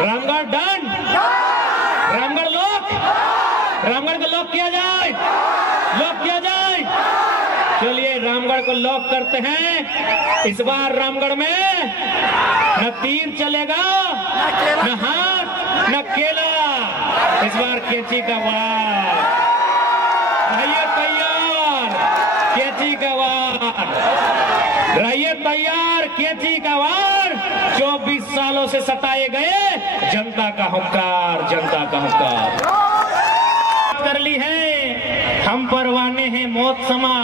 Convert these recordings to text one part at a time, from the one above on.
Ramgarh done, Ramgarh lock, Ramgarh को lock किया जाए, लॉक किया जाए। चलिए रामगढ़ को लॉक करते हैं। इस बार रामगढ़ में न तीर चलेगा, न हाथ, न केला। इस बार कैंची का वार। रहिए तैयार, कैंची का वार। रहिए तैयार, कैंची का वार। 24 सालों से सताए गए जनता का हुंकार, जनता का हुंकार। कर ली है हम परवाने हैं मौत समा,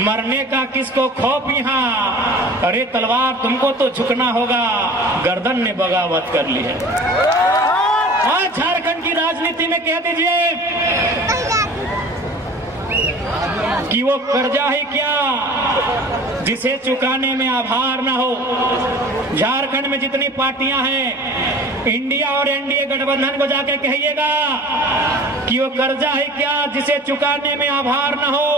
मरने का किसको खौफ यहाँ। अरे तलवार तुमको तो झुकना होगा, गर्दन ने बगावत कर ली है। आज झारखंड की राजनीति में कह दीजिए कि वो कर्जा है क्या जिसे चुकाने में आभार ना हो। झारखंड में जितनी पार्टियां हैं, इंडिया और एनडीए गठबंधन को जाके कहिएगा कि वो कर्जा है क्या जिसे चुकाने में आभार न हो।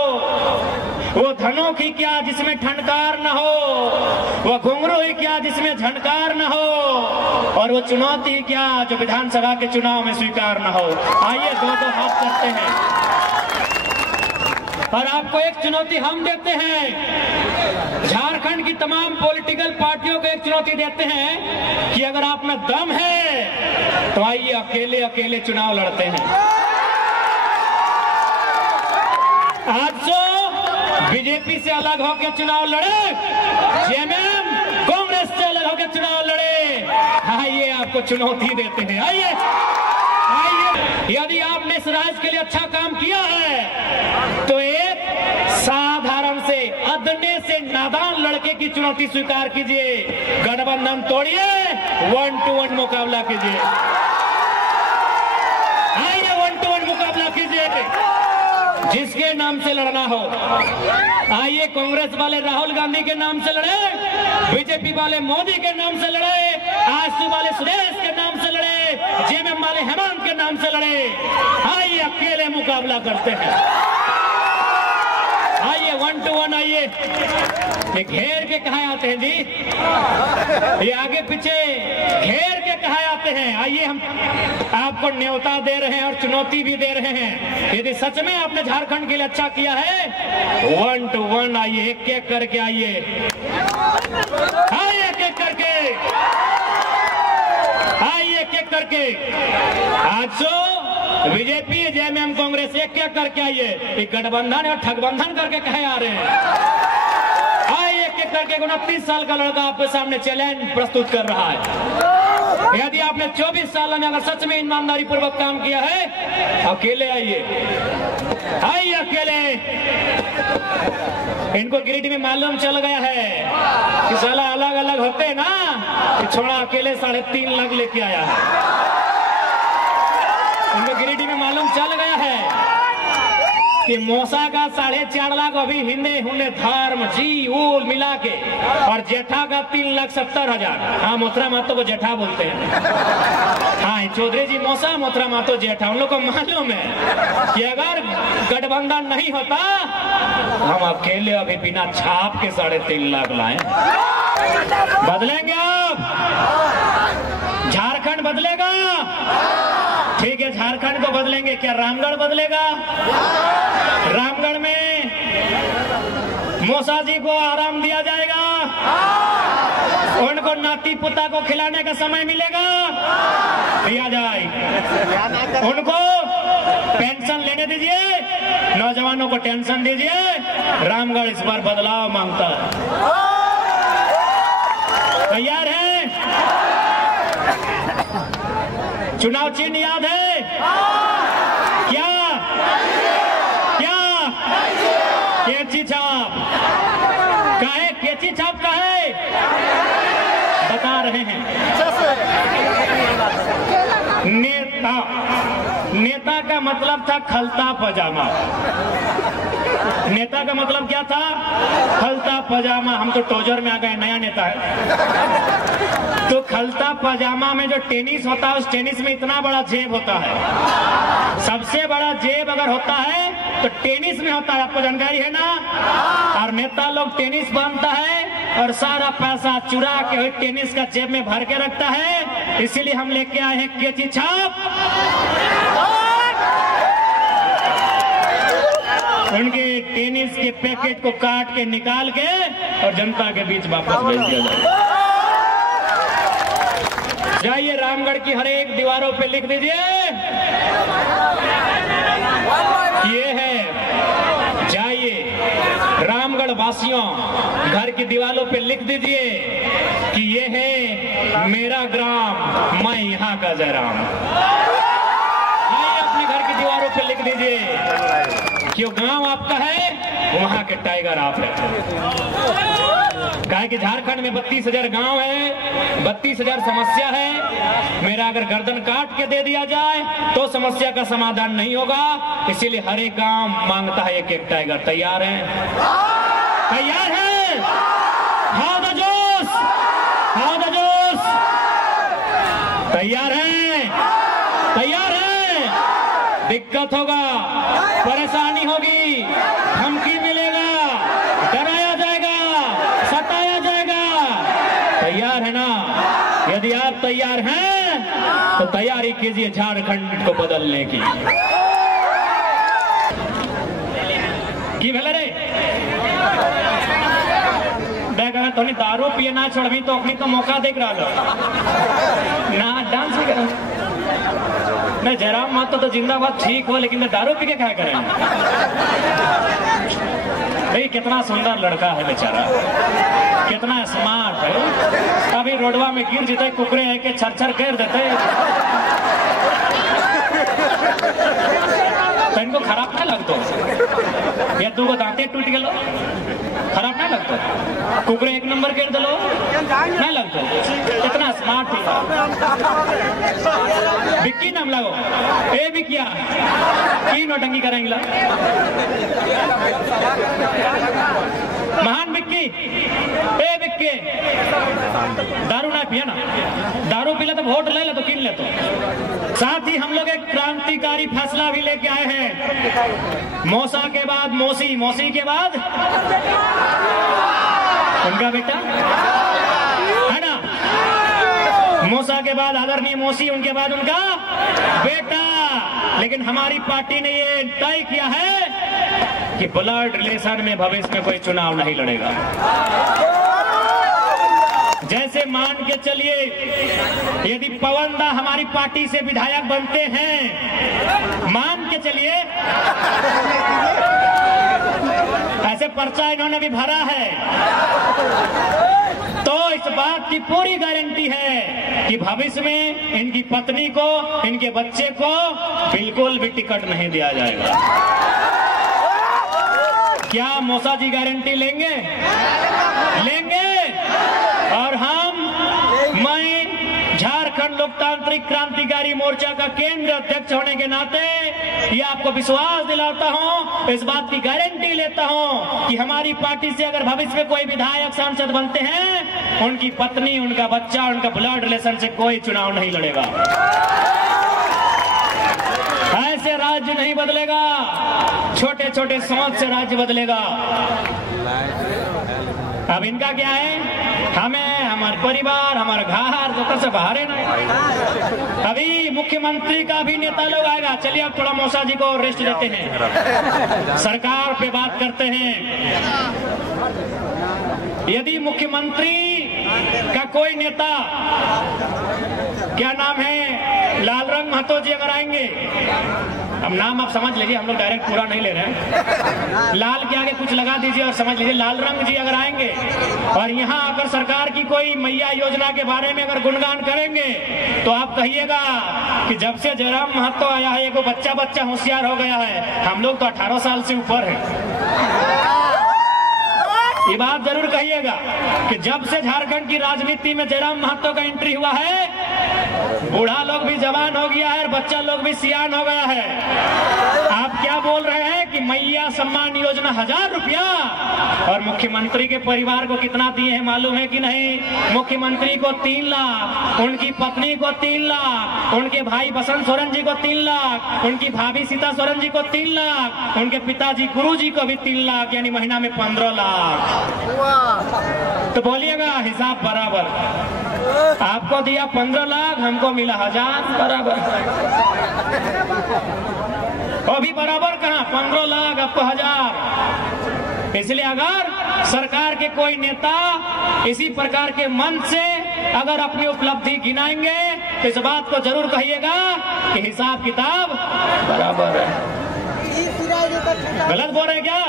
वो धनों की क्या जिसमें ठनकार न हो। वो घुंघरू ही क्या जिसमें झनकार न हो। और वो चुनौती क्या जो विधानसभा के चुनाव में स्वीकार न हो। आइए दो दो हाथ करते हैं और आपको एक चुनौती हम देते हैं। झारखंड की तमाम पॉलिटिकल पार्टियों को एक चुनौती देते हैं कि अगर आप में दम है तो आइए अकेले अकेले चुनाव लड़ते हैं। आज जो बीजेपी से अलग होकर चुनाव लड़े, जेएमएम कांग्रेस से अलग होकर चुनाव लड़े, आइए आपको चुनौती देते हैं। आइए आइए, यदि आपने इस राज्य के लिए अच्छा काम किया है तो एक साधारण से अदने से नादान लड़के की चुनौती स्वीकार कीजिए। गठबंधन तोड़िए, 1-to-1 मुकाबला कीजिए। आइए 1-to-1 मुकाबला कीजिए, जिसके नाम से लड़ना हो। आइए कांग्रेस वाले राहुल गांधी के नाम से लड़े, बीजेपी वाले मोदी के नाम से लड़े, आजसू वाले सुरेश के नाम से लड़े, जेएमएम वाले हेमंत के नाम से लड़े। आइए अकेले मुकाबला करते हैं। आइए 1-to-1 आइए। ये घेर के कहा आते हैं जी, ये आगे पीछे घेर के कहा आते हैं। आइए हम आपको न्योता दे रहे हैं और चुनौती भी दे रहे हैं। यदि सच में आपने झारखंड के लिए अच्छा किया है, 1-to-1 आइए, एक एक करके आइए। आइए एक एक करके, आइए एक एक करके। आज जो बीजेपी जेएमएम कांग्रेस एक एक करके आइए। गठबंधन और ठगबंधन करके कहे आ रहे हैं। आइए एक एक करके। 29 साल का लड़का आपके सामने चैलेंज प्रस्तुत कर रहा है। यदि आपने 24 साल में अगर सच में ईमानदारी पूर्वक काम किया है, अकेले आइए, आइए अकेले। इनको गिरिडीह में मालूम चल गया है कि साला अलग अलग होते ना, कि छोड़ा अकेले 3.5 लाख लेके आया है। इनको गिरिडीह में मालूम चल गया है कि मौसा का 4.5 लाख अभी हिंदे हुने धर्म जी ऊल मिला के, और जेठा का 3,70,000। हाँ, मोथरा मातो को जेठा बोलते हैं। हाँ, चौधरी जी मौसा, मोथरा मातो जेठा। उन लोग को मालूम है कि अगर गठबंधन नहीं होता, हम अकेले अभी बिना छाप के 3.5 लाख लाए। बदलेंगे आप, झारखंड बदलेगा। ठीक है, झारखंड को बदलेंगे। क्या रामगढ़ बदलेगा? रामगढ़ में मौसा जी को आराम दिया जाएगा, उनको नाती पुता को खिलाने का समय मिलेगा, दिया जाए। उनको पेंशन लेने दीजिए, नौजवानों को टेंशन दीजिए। रामगढ़ इस बार बदलाव मांगता है। तैयार है? चुनाव चिन्ह याद है क्या? क्या? कैंची छाप का है? कैंची छाप का है? बता रहे हैं। नेता, नेता का मतलब था खलता पजामा। नेता का मतलब क्या था? खलता पजामा। हम तो टोजर में आ गए, नया नेता है। तो खलता पजामा में जो टेनिस होता है, उस टेनिस में इतना बड़ा जेब होता है। सबसे बड़ा जेब अगर होता है तो टेनिस में होता है, आपको जानकारी है ना। और नेता लोग टेनिस बांधता है और सारा पैसा चुरा के टेनिस का जेब में भर के रखता है इसीलिए हम लेके आए हैं कैंची छाप। उनके टेनिस के पैकेट को काट के निकाल के और जनता के बीच वापस भेज दिया जाए। जाइए रामगढ़ की हर एक दीवारों पे लिख दीजिए, ये है। जाइए रामगढ़ वासियों, घर की दीवारों पे लिख दीजिए कि ये है मेरा ग्राम, मैं यहाँ का जयराम। आइए अपने घर की दीवारों पे लिख दीजिए कि वो गांव आपका है, वहां के टाइगर आप है। कहा कि झारखंड में 32,000 गांव है, 32,000 समस्या है। मेरा अगर गर्दन काट के दे दिया जाए तो समस्या का समाधान नहीं होगा। इसीलिए हर एक गांव मांगता है एक एक टाइगर। तैयार है? तैयार है? हाउ द जोश, हाउ द जोश। तैयार है? तैयार है? दिक्कत होगा, परेशानी होगी, धमकी मिलेगा, डराया जाएगा, सताया जाएगा। तैयार है ना? यदि आप तैयार हैं तो तैयारी कीजिए झारखंड को बदलने की। भेले रे तो दारू पिए ना छोड़बी तो अपनी तो मौका देख रहा ना डांस भी करें। नहीं जयराम मत तो जिंदाबाद ठीक हो, लेकिन मैं दारू पी के क्या करें। भाई कितना सुंदर लड़का है बेचारा, कितना स्मार्ट है। अभी रोडवा में गिर जीते कुकरे है के छर छर कर देते। तो इनको खराब ना लगतो या दूगो दांते टूट गलो, खराब ना लगतो। कुकरे एक नंबर कर दलो नहीं लगतो। इतना स्मार्ट था। विक्की नाम लगो ए विक्किया की नौटंकी करेंगे। महान विक्की ए विक्की दारू ना पिया ना, दारू पी ले तो वोट ले ले तो किन ले। तो साथ ही हम लोग एक क्रांतिकारी फैसला भी लेके आए हैं। मौसा के बाद मौसी, मौसी के बाद उनका बेटा है ना। मौसा के बाद आदरणीय मौसी, उनके बाद उनका बेटा। लेकिन हमारी पार्टी ने ये तय किया है कि ब्लड रिलेशन में भविष्य में कोई चुनाव नहीं लड़ेगा। जैसे मान के चलिए यदि पवन दा हमारी पार्टी से विधायक बनते हैं, मान के चलिए ऐसे पर्चा इन्होंने भी भरा है, तो इस बात की पूरी गारंटी है कि भविष्य में इनकी पत्नी को, इनके बच्चे को बिल्कुल भी टिकट नहीं दिया जाएगा। क्या मौसा जी गारंटी लेंगे? लेंगे। और मैं झारखंड लोकतांत्रिक क्रांतिकारी मोर्चा का केंद्रीय अध्यक्ष होने के नाते ये आपको विश्वास दिलाता हूं, इस बात की गारंटी लेता हूं कि हमारी पार्टी से अगर भविष्य में कोई विधायक सांसद बनते हैं, उनकी पत्नी, उनका बच्चा, उनका ब्लड रिलेशन से कोई चुनाव नहीं लड़ेगा। ऐसे राज्य नहीं बदलेगा, छोटे छोटे सोच से राज्य बदलेगा। अब इनका क्या है? हमें, हमारे परिवार, हमारा घर तो से बाहर है ना। अभी मुख्यमंत्री का भी नेता लोग आएगा। चलिए अब थोड़ा मौसा जी को रेस्ट देते हैं, सरकार पे बात करते हैं। यदि मुख्यमंत्री का कोई नेता, क्या नाम है, लालरंग महतो जी अगर आएंगे, अब नाम आप समझ लीजिए, हम लोग डायरेक्ट पूरा नहीं ले रहे हैं, लाल के आगे कुछ लगा दीजिए और समझ लीजिए लालरंग जी अगर आएंगे और यहाँ आकर सरकार की कोई मैया योजना के बारे में अगर गुणगान करेंगे तो आप कहिएगा कि जब से जयराम महतो आया है एगो बच्चा बच्चा होशियार हो गया है। हम लोग तो 18 साल से ऊपर है। ये बात जरूर कहिएगा कि जब से झारखंड की राजनीति में जयराम महतो का एंट्री हुआ है, बूढ़ा लोग भी जवान हो गया है और बच्चा लोग भी सियान हो गया है। आप क्या बोल रहे हैं कि मैया सम्मान योजना 1000 रुपया, और मुख्यमंत्री के परिवार को कितना दिए हैं मालूम है कि नहीं? मुख्यमंत्री को 3 लाख, उनकी पत्नी को 3 लाख, उनके भाई बसंत सोरेन जी को 3 लाख, उनकी भाभी सीता सोरेन जी को 3 लाख, उनके पिताजी गुरु जी को भी 3 लाख, यानी महीना में 15 लाख। तो बोलिएगा हिसाब बराबर। आपको दिया 15 लाख, हमको मिला 1000, बराबर। अभी बराबर कहाँ, 15 लाख आपको 1000। इसलिए अगर सरकार के कोई नेता इसी प्रकार के मन से अगर अपनी उपलब्धि गिनाएंगे तो इस बात को जरूर कहिएगा कि हिसाब किताब बराबर है। गलत बोल रहे क्या?